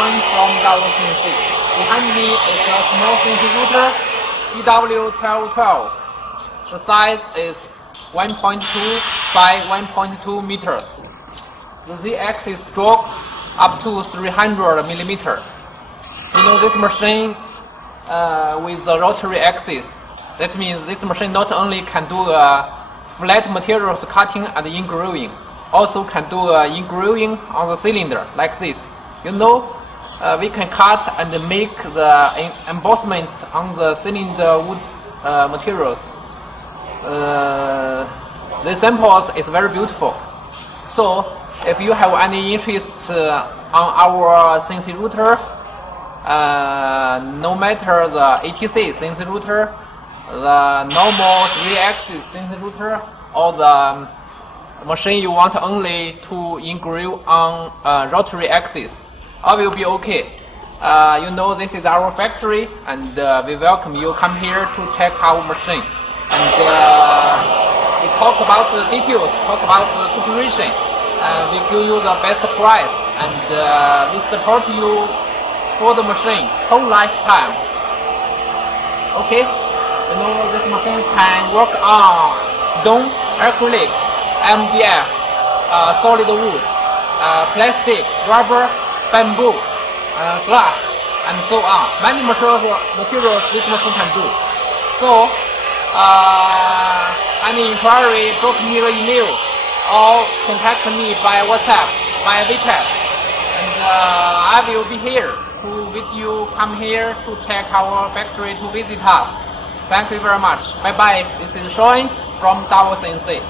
showing from DOWEL CNC. Behind me is a small CNC router, DW1212. The size is 1.2 by 1.2 meters. The Z-axis stroke up to 300 millimeter. You know this machine with the rotary axis. That means this machine not only can do flat materials cutting and engraving, also can do engraving on the cylinder like this. You know, we can cut and make the embossment on the cylinder wood materials. The samples is very beautiful. So if you have any interest on our CNC router, no matter the ATC CNC router, the normal 3-axis CNC router, or the machine you want only to engrave on rotary axis, all will be okay. You know, this is our factory, and we welcome you come here to check our machine. And we talk about the details, talk about the preparation, we give you the best price, and we support you for the machine whole lifetime. Okay, you know this machine can work on stone, acrylic, MDF, solid wood, plastic, rubber, bamboo, glass, and so on. Many materials this machine can do. So, any inquiry, drop me an email or contact me by WhatsApp, by WeChat, and I will be here to with you. Come here to check our factory, to visit us. Thank you very much. Bye bye. This is Sean from DOWEL CNC.